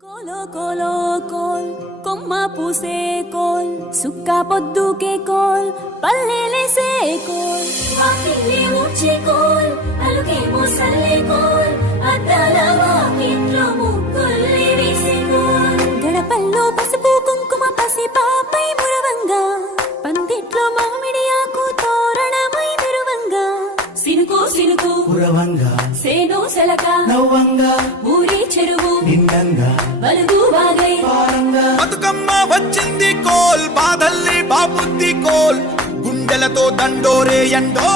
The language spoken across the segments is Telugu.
కోలో కోలో కోల్ కొమ్మ పూసే కోల్ సుక్క పొద్దుకే కోల్ పల్లెలేసే కోల్ వాకిలి ఊడ్చే కోల్ అలుకే మోసల్లే కోల్ అద్దాల వాకిట్లో ముగ్గుల్ని వేసే కోల్ గడపల్లో పసుపు కుంకుమ పసి పాపై మురవంగా పందిట్లో మామిడి ఆకు తోరణమై మెరువంగా సినుకు సినుకు పురవంగా సేను సెలక నవ్వంగా ఊరి చెరువు నిండంగా బలుగు వాగై బతుకమ్మ వచ్చింది కోల్ బాధల్ని బాబుద్ది కోల్ గుండెలతో దండోరే ఎండో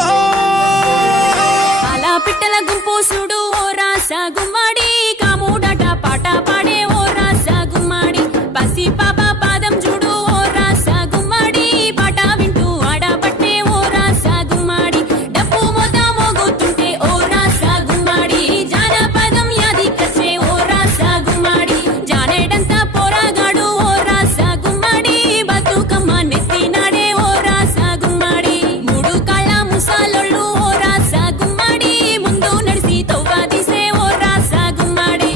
అలా పిట్టల గుంపు చూడు ఓ రాస గుమ్మడి కాముడట పాట పాడే ఓ రాస గుమ్మడి పసి పాప పాదం చూడు ఓ రాస గుమ్మడి పాట వింటూ ఆడబట్టే ఓ రాస గుమ్మడి డప్పు మోత మోగుతుంటే ఓ రాస గుమ్మడి జానపదం యాది కచ్చే ఓ రాస గుమ్మడి జానేడంతా పోరాగాడు ఓ రాస గుమ్మడి బతుకమ్మ నెత్తినాడే ఓ రాస గుమ్మడి మూడు కాళ్ళ ముసాలొళ్ళు ఓ రాస గుమ్మడి ముందు నడిసి తవ్వాదిసే ఓ రాస గుమ్మడి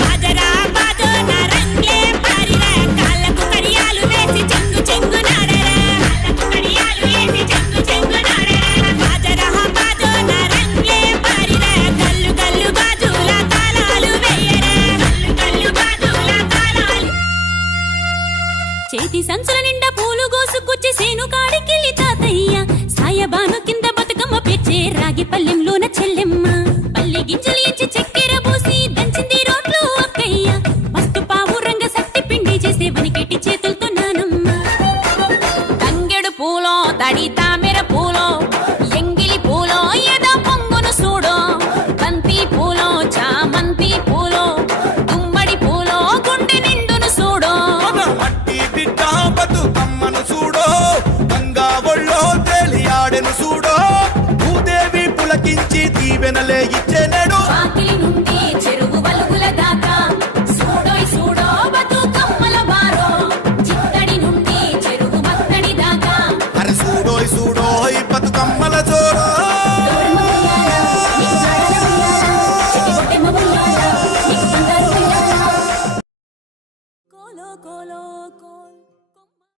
బాజరా బాజో నరంగే పారిరా కాళ్ళకు కడియాలు వేసి చెంగు చెంగు నాడరా కాళ్ళకు కడియాలు వేసి చెంగు చెంగు నాడరా బాజరా బాజో నరంగే పారిరా గల్లు గల్లు గాజుల తాళాలు వేయరా గల్లు గల్లు గాజుల తాళాలు చేతి సంచుల నిండా పూలు గోసుకొచ్చి సేను కాడికెళ్ళి తాతయ్య సాయబాను కింద బతుకమ్మ పెచ్చే రాగి పల్లెంలోన చెల్లెమ్మ పల్లె గింజలు ఎంచి చక్కెర పోసి దంచింది రోడ్లు అక్కయ్య మస్తు పావు రంగ సత్తి పిండి చేసే వనికెట్టి చేతులతో నానమ్మ తంగెడు పూలో తడి తామెర పూలో ఎంగిలి పూలో ఎద పొంగును చూడో బంతి పూలో చామంతి పూలో గుమ్మడి పూలో గుండె నిండును చూడో మన మట్టి బిడ్డ బతుకమ్మను చూడో గంగా ఒళ్ళో తేలియాడెను చూడో భూదేవి పులకించి దీవెనలే ఇచ్చి